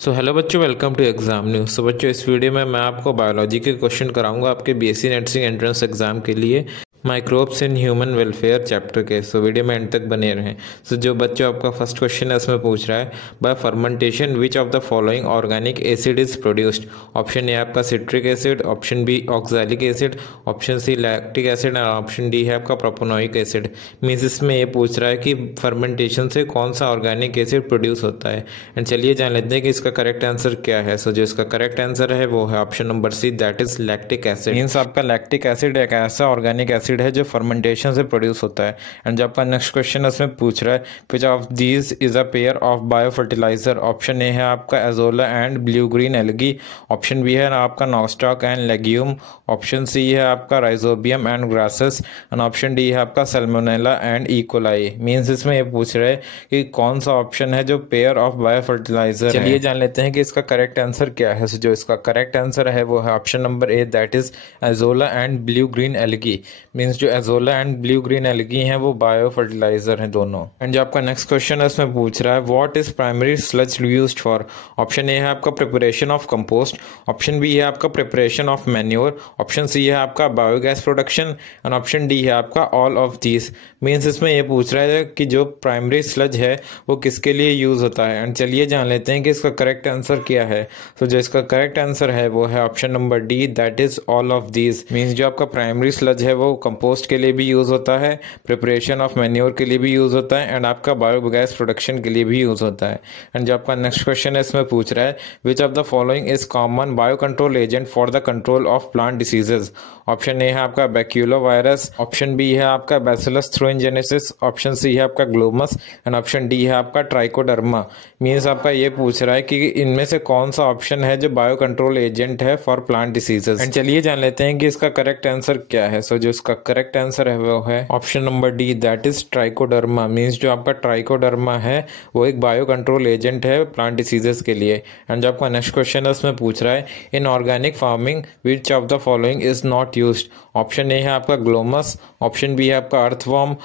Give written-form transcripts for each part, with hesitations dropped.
So hello बच्चों, welcome to exam news. सो बच्चों, इस वीडियो में मैं आपको बायोलॉजी के क्वेश्चन कराऊंगा आपके बीएससी नर्सिंग एंट्रेंस एग्जाम के लिए microbes in human welfare chapter के। सो वीडियो में एंड तक बने रहें। सो जो बच्चों आपका फर्स्ट क्वेश्चन है उसमें पूछ रहा है, by fermentation which of the following organic acid is produced. Option A आपका citric acid, option B oxalic acid, option C lactic acid और ऑप्शन डी है आपका प्रोपोनोइक एसिड। मीन्स इसमें ये पूछ रहा है कि फर्मेंटेशन से कौन सा ऑर्गेनिक एसिड प्रोड्यूस होता है। एंड चलिए जान लेते हैं कि इसका करेक्ट आंसर क्या है। सो जो इसका करेक्ट आंसर है वो है option number C, that is lactic acid. Means आपका लैक्टिक एसिड एक ऐसा ऑर्गेनिक एसिड है जो फर्मेंटेशन से प्रोड्यूस होता है। एंड जो आपका नेक्स्ट क्वेश्चन है उसमें पूछ रहा है, which of these is a pair of bio fertilizer. Option A है आपका azolla and blue green algae, option B है आपका nostoc and legume, option C है आपका rhizobium and grasses and option D है आपका सैल्मोनेला एंड इकोलाई। मीन्स इसमें ये पूछ रहे हैं कि कौन सा ऑप्शन है जो पेयर ऑफ बायो फर्टिलाइजर। चलिए जान लेते हैं कि इसका करेक्ट आंसर क्या है। जो इसका करेक्ट आंसर है वो है option number A, that is azolla and blue green algae. Means जो azolla and blue green algae हैं वो बायो फर्टिलाइजर हैं दोनों। एंड जो आपका नेक्स्ट क्वेश्चन है उसमें पूछ रहा है, what is primary sludge used for. Option A है आपका preparation of compost, option B है आपका preparation of manure, option C है आपका biogas production and option D है आपका ऑल ऑफ दीज। मीन्स इसमें ये पूछ रहा है कि जो प्राइमरी स्लज है वो किसके लिए यूज होता है। एंड चलिए जान लेते हैं कि इसका करेक्ट आंसर क्या है। तो जो इसका करेक्ट आंसर है वो है option number D, that is all of these. Means जो आपका प्राइमरी स्लज है वो कंपोस्ट के लिए भी यूज होता है, प्रिपरेशन ऑफ मैन्योर के लिए भी यूज होता है एंड आपका बायोगैस प्रोडक्शन के लिए भी यूज होता है। एंड जो आपका नेक्स्ट क्वेश्चन है इसमें पूछ रहा है, which of the following is common bio control agent for the control of plant diseases. Option A है आपका बैक्यूलो वायरस, ऑप्शन बी है आपका बैसिलस थ्रोइनजेनेसिस, ऑप्शन सी है आपका ग्लोमस एंड ऑप्शन डी है आपका ट्राइकोडर्मा। मीन्स आपका ये पूछ रहा है कि इनमें से कौन सा ऑप्शन है जो बायो कंट्रोल एजेंट है फॉर प्लांट डिसीजेज। एंड चलिए जान लेते हैं कि इसका करेक्ट आंसर क्या है। सो जो इसका करेक्ट आंसर है वो है option number D, that is trichoderma. Means जो आपका ट्राइकोडर्मा है वो एक बायो कंट्रोल एजेंट है प्लांट डिसीजेस के लिए। एंड जो आपका नेक्स्ट क्वेश्चन है उसमें पूछ रहा है, in organic farming which of the following is not used. Option A है आपका ग्लोमस, ऑप्शन बी है आपका अर्थवॉर्म,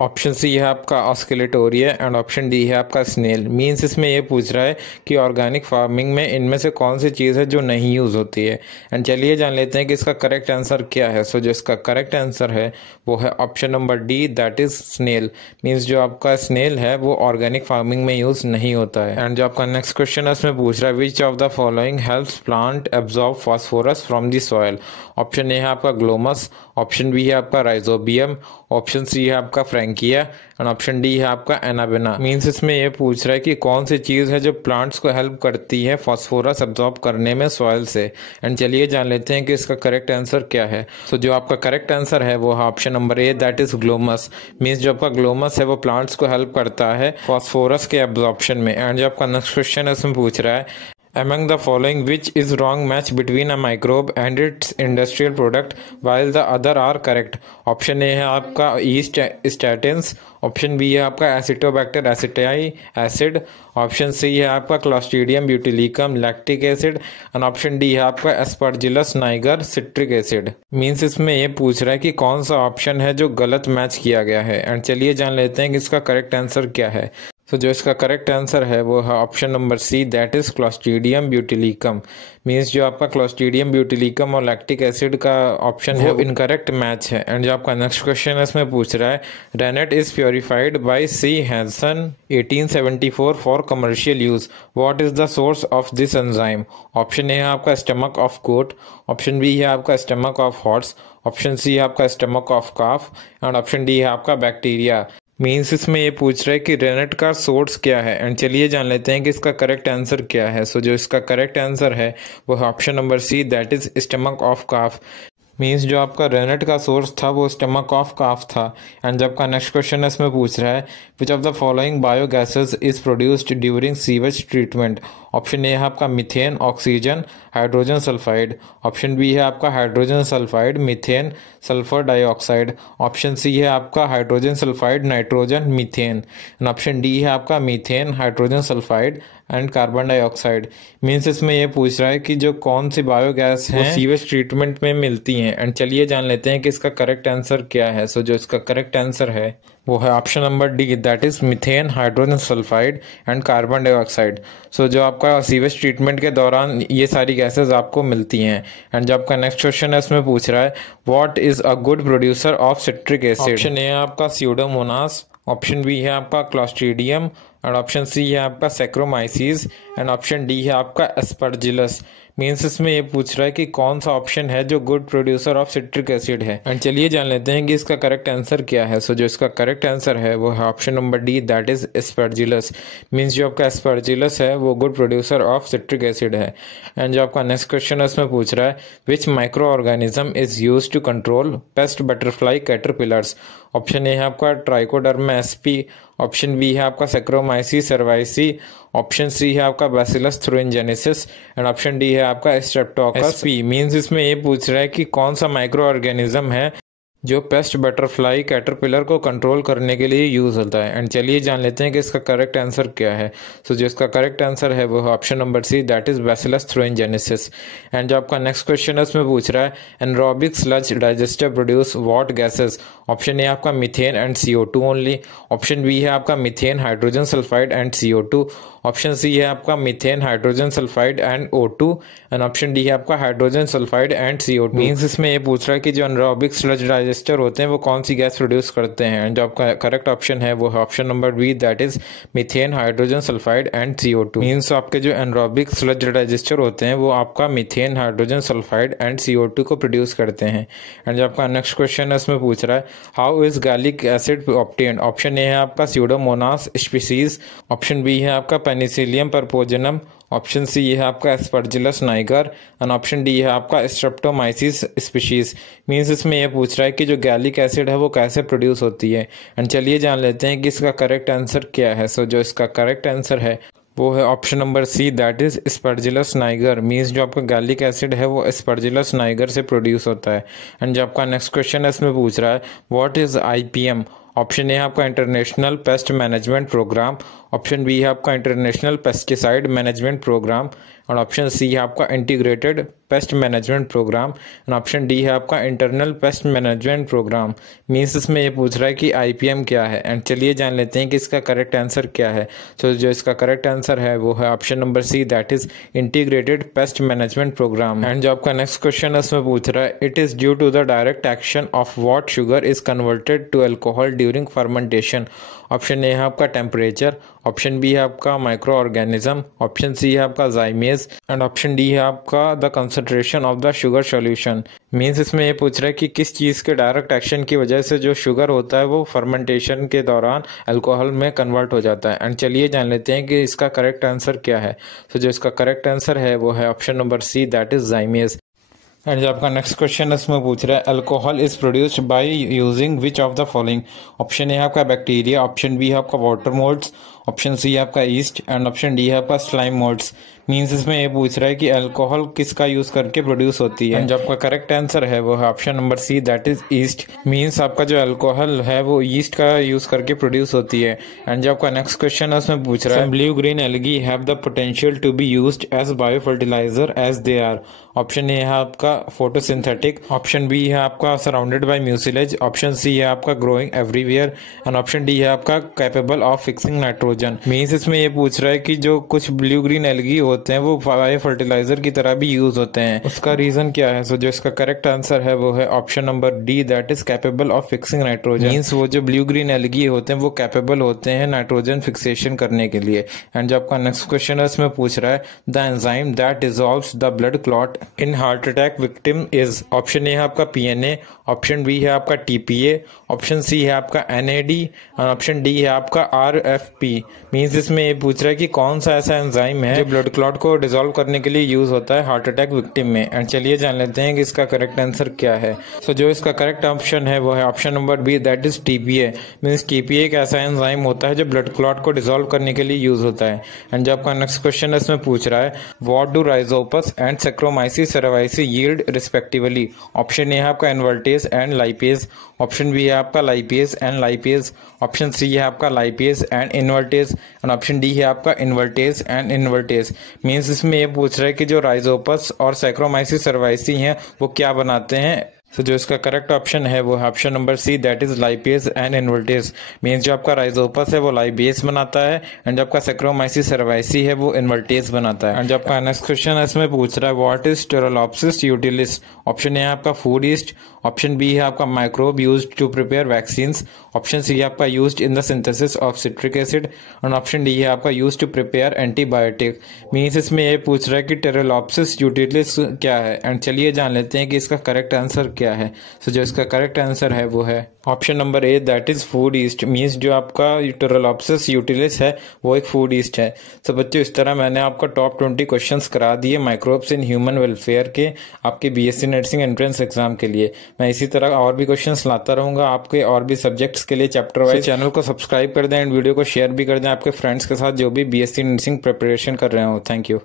ऑप्शन सी है आपका ऑस्किलेटोरिया एंड ऑप्शन डी है आपका स्नेल। मीन्स इसमें ये पूछ रहा है कि ऑर्गेनिक फार्मिंग में इनमें से कौन सी चीज़ है जो नहीं यूज़ होती है। एंड चलिए जान लेते हैं कि इसका करेक्ट आंसर क्या है। सो जो इसका करेक्ट आंसर है वो है option number D, that is snail. Means जो आपका स्नेल है वो ऑर्गेनिक फार्मिंग में यूज़ नहीं होता है। एंड जो आपका नेक्स्ट क्वेश्चन है उसमें पूछ रहा है, which of the following helps plant absorb phosphorus from the soil. Option A है आपका ग्लोमस, ऑप्शन बी है आपका राइजोबियम, ऑप्शन सी है आपका फ्रैंकिया एंड ऑप्शन डी है आपका एनाबेना। मीन्स इसमें ये पूछ रहा है कि कौन सी चीज़ है जो प्लांट्स को हेल्प करती है फास्फोरस एब्जॉर्ब करने में सॉइल से। एंड चलिए जान लेते हैं कि इसका करेक्ट आंसर क्या है। सो जो आपका करेक्ट आंसर है वो है option number A, that is Glomus. Means जो आपका ग्लोमस है वो प्लांट्स को हेल्प करता है फास्फोरस के एब्जॉर्प्शन में। एंड जो आपका नेक्स्ट क्वेश्चन है उसमें पूछ रहा है, among the following which is wrong match between a microbe and its industrial product while the other are correct। Option A है आपका ईस्ट स्टैटिन्स, ऑप्शन बी है आपका Acetobacter aceti acid, option C है आपका clostridium butylicum lactic acid and option D है आपका Aspergillus Niger citric acid. Means इसमें ये पूछ रहा है कि कौन सा ऑप्शन है जो गलत मैच किया गया है। एंड चलिए जान लेते हैं कि इसका करेक्ट आंसर क्या है। तो जो इसका करेक्ट आंसर है वो है option number C, that is clostridium butylicum. Means जो आपका क्लॉस्ट्रीडियम ब्यूटिलिकम और लैक्टिक एसिड का ऑप्शन है वो इनकरेक्ट मैच है। एंड जो आपका नेक्स्ट क्वेश्चन है इसमें पूछ रहा है, rennet is purified by C Hansen 1874 for commercial use, what is the source of this enzyme. Option A है आपका stomach of goat, option B है आपका stomach of horse, option C है आपका stomach of calf and option D है आपका bacteria. Means इसमें ये पूछ रहा है कि रेनेट का सोर्स क्या है। एंड चलिए जान लेते हैं कि इसका करेक्ट आंसर क्या है। सो जो इसका करेक्ट आंसर है वो है option number C, that is stomach of calf. Means जो आपका रेनेट का सोर्स था वो स्टमक ऑफ काफ था। एंड जब का नेक्स्ट क्वेश्चन है इसमें पूछ रहा है, which of the following biogases is produced during sewage treatment. Option A है आपका methane oxygen hydrogen sulphide, option B है आपका hydrogen sulphide methane sulphur dioxide, option C है आपका hydrogen sulphide nitrogen methane and option D है आपका methane hydrogen sulphide and carbon dioxide. Means इसमें ये पूछ रहा है कि जो कौन सी बायोगैस है सीवेज ट्रीटमेंट में मिलती हैं। एंड चलिए जान लेते हैं कि इसका करेक्ट आंसर क्या है। सो जो इसका करेक्ट आंसर है वो है option number D, that is methane, hydrogen sulphide and carbon dioxide. So जो आपका सीवेज ट्रीटमेंट के दौरान ये सारी गैसेस आपको मिलती हैं। एंड जो आपका नेक्स्ट क्वेश्चन है इसमें पूछ रहा है what is a good producer of citric acid. Option A है आपका स्यूडोमोनास, ऑप्शन बी है आपका क्लॉस्ट्रीडियम एंड ऑप्शन सी है आपका सैक्रोमाइसीज एंड ऑप्शन डी है आपका एस्परजिलस। मीन्स इसमें ये पूछ रहा है कि कौन सा ऑप्शन है जो good producer of citric acid है। एंड चलिए जान लेते हैं कि इसका करेक्ट आंसर क्या है। सो जो इसका करेक्ट आंसर है वो है option number D, that is Aspergillus. Means जो आपका एस्परजिलस है वो good producer of citric acid है। एंड जो आपका नेक्स्ट क्वेश्चन है इसमें पूछ रहा है which micro organism is use to control pest butterfly caterpillars. Option A है आपका ट्राइकोडर्मा एसपी, ऑप्शन बी है आपका सैक्रोमाइसीस सर्वाइसी, ऑप्शन सी है आपका bacillus thuringiensis and option D है आपका स्ट्रेप्टोकस एसपी। मीन्स इसमें ये पूछ रहा है कि कौन सा माइक्रो ऑर्गेनिज्म है जो पेस्ट बटरफ्लाई कैटरपिलर को कंट्रोल करने के लिए यूज होता है। एंड चलिए जान लेते हैं कि इसका करेक्ट आंसर क्या है। सो जो इसका करेक्ट आंसर है वो है option number C, that is Bacillus thuringiensis. And जो आपका नेक्स्ट क्वेश्चन है उसमें पूछ रहा है anaerobic sludge digester produce what gases. Option A आपका methane and CO2 only, option B है आपका methane, hydrogen sulphide and CO2, option C है आपका methane, hydrogen sulphide and O2 and option D है आपका hydrogen sulphide and CO2। Means इसमें ये पूछ रहा है कि जो एनरोबिक स्लज डाइजेस्टर होते हैं वो कौन सी गैस प्रोड्यूस करते हैं। एंड जो आपका करेक्ट ऑप्शन है वो है option number B, that is methane, hydrogen sulphide and CO2। Means आपके जो एनरोबिक स्लज डाइजेस्टर होते हैं वो आपका methane, hydrogen sulphide and CO2 को प्रोड्यूस करते हैं। एंड जो आपका नेक्स्ट क्वेश्चन है इसमें पूछ रहा है how is gallic acid obtained. Option A है आपका स्यूडोमोनास स्पीसीज, ऑप्शन बी है आपका पेनिसिलियम परपोजनम, ऑप्शन सी है आपका Aspergillus Niger and option D है आपका स्ट्रेप्टोमाइसिस स्पीशीज। मीन्स इसमें यह पूछ रहा है कि जो गैलिक एसिड है वो कैसे प्रोड्यूस होती है। एंड चलिए जान लेते हैं कि इसका करेक्ट आंसर क्या है। सो जो इसका करेक्ट आंसर है वो है option number C, that is aspergillus niger. Means जो आपका गैलिक एसिड है वो स्पर्जिलस नाइगर से प्रोड्यूस होता है। एंड जो आपका नेक्स्ट क्वेश्चन है इसमें पूछ रहा है what is IPM। Option A है आपका international pest management programme, option B है आपका इंटरनेशनल पेस्टिसाइड मैनेजमेंट प्रोग्राम और ऑप्शन सी है आपका integrated pest management programme and option D है आपका internal pest management programme. Means इसमें ये पूछ रहा है कि IPM क्या है। एंड चलिए जान लेते हैं कि इसका करेक्ट आंसर क्या है। तो जो इसका करेक्ट आंसर है वो है option number C, that is integrated pest management programme. And जो आपका नेक्स्ट क्वेश्चन है उसमें पूछ रहा है it is due to the direct action of what sugar is converted to alcohol during fermentation. Option A है आपका टेम्परेचर, ऑप्शन बी है आपका माइक्रो ऑर्गेनिज्म, ऑप्शन सी है आपका जाइमेज एंड ऑप्शन डी है आपका the concentration of the sugar solution. Means इसमें ये पूछ रहा है कि किस चीज़ के डायरेक्ट एक्शन की वजह से जो शुगर होता है वो फर्मेंटेशन के दौरान अल्कोहल में कन्वर्ट हो जाता है। एंड चलिए जान लेते हैं कि इसका करेक्ट आंसर क्या है। तो जो इसका करेक्ट आंसर है वो है option number C, that is zymase. And जो आपका नेक्स्ट क्वेश्चन इसमें पूछ रहा है alcohol is produced by using which of the following. Option A है आपका बैक्टीरिया, ऑप्शन बी है आपका वाटर मोल्ड्स, ऑप्शन सी है आपका ईस्ट एंड ऑप्शन डी है आपका स्लाइम मोल्ड्स। मीन्स इसमें ये पूछ रहा है कि अल्कोहल किसका यूज करके प्रोड्यूस होती है। एंड जो आपका करेक्ट आंसर है वो है option number C, that is yeast. Means आपका जो अल्कोहल है वो ईस्ट का यूज करके प्रोड्यूस होती है। एंड जो आपका नेक्स्ट क्वेश्चन है उसमें पूछ रहा है blue green algae have the potential to be used as bio fertilizer as they are. Option A है आपका फोटोसिंथेटिक, ऑप्शन बी है आपका surrounded by mucilage, option C है आपका growing everywhere and option D है आपका capable of fixing nitrogen. Means इसमें ये पूछ रहा है कि जो कुछ ब्लू ग्रीन एल्गी होते हैं वो बायो फर्टिलाइजर की तरह भी यूज होते हैं, उसका रीजन क्या है। सो जो इसका करेक्ट आंसर है वो है option number D, that is capable of fixing nitrogen. Means वो जो ब्लू ग्रीन एल्गी होते हैं वो कैपेबल होते हैं नाइट्रोजन फिक्सेशन करने के लिए। एंड जो आपका नेक्स्ट क्वेश्चन है उसमें पूछ रहा है the enzyme that dissolves the blood clot in heart attack victim is. Option A है आपका PNA, ऑप्शन बी है आपका TPA, ऑप्शन सी है आपका NAD और ऑप्शन डी है आपका RFP। मीन्स इसमें ये पूछ रहा है कि कौन सा ऐसा एंजाइम है जो ब्लड क्लॉट को डिसॉल्व करने के लिए यूज होता है हार्ट अटैक विक्टिम में। एंड चलिए जान लेते हैं कि इसका करेक्ट आंसर क्या है। सो जो इसका करेक्ट ऑप्शन है वो है option number B, that is TPA। Means TPA एक ऐसा एंजाइम होता है जो ब्लड क्लॉट को डिसॉल्व करने के लिए यूज होता है। एंड जो आपका नेक्स्ट क्वेश्चन है इसमें पूछ रहा है what do Rhizopus and Saccharomyces cerevisiae yield respectively. Option A है आपका invertase and lipase, option B है आपका lipase and lipase, option C है आपका lipase and invertase invertase and option D है आपका इनवर्टेज एंड इनवर्टेज। मीन्स इसमें ये पूछ रहा है कि जो राइजोपस और सैक्रोमाइसिस सर्वाइसी हैं वो क्या बनाते हैं। तो जो इसका करेक्ट ऑप्शन है वो है option number C, that is lipase and invertase. Means जो आपका राइजोपस है वो लाइपेज बनाता है एंड जो आपका सैक्रोमाइसिस सर्वाइसी है वो इनवर्टेज बनाता है। एंड जो आपका नेक्स्ट क्वेश्चन है इसमें पूछ रहा है what is Torulopsis utilis. Option A है आपका फूड ईस्ट, ऑप्शन बी है आपका microbe used to prepare vaccines, option C है आपका used in the synthesis of citric acid and option D है आपका used to prepare antibiotic. Means इसमें ये पूछ रहा है कि टेरोलॉप्सिस यूटिलिस क्या है। एंड चलिए जान लेते हैं कि इसका करेक्ट आंसर क्या है। तो जो इसका करेक्ट आंसर है वो है option number A, that is food east. Means जो आपका टेरोलॉप्सिस यूटिलिस है वो एक फूड ईस्ट है। तो बच्चों इस तरह मैंने आपको टॉप 20 क्वेश्चंस करा दिए माइक्रोब्स इन ह्यूमन वेलफेयर के आपके बीएससी नर्सिंग एंट्रेंस एग्जाम के लिए। मैं इसी तरह और भी क्वेश्चंस लाता रहूंगा आपके और भी सब्जेक्ट्स के लिए चैप्टर वाइज। चैनल को सब्सक्राइब कर दें एंड वीडियो को शेयर भी कर दें आपके फ्रेंड्स के साथ जो भी बीएससी नर्सिंग प्रिपरेशन कर रहे हो। Thank you.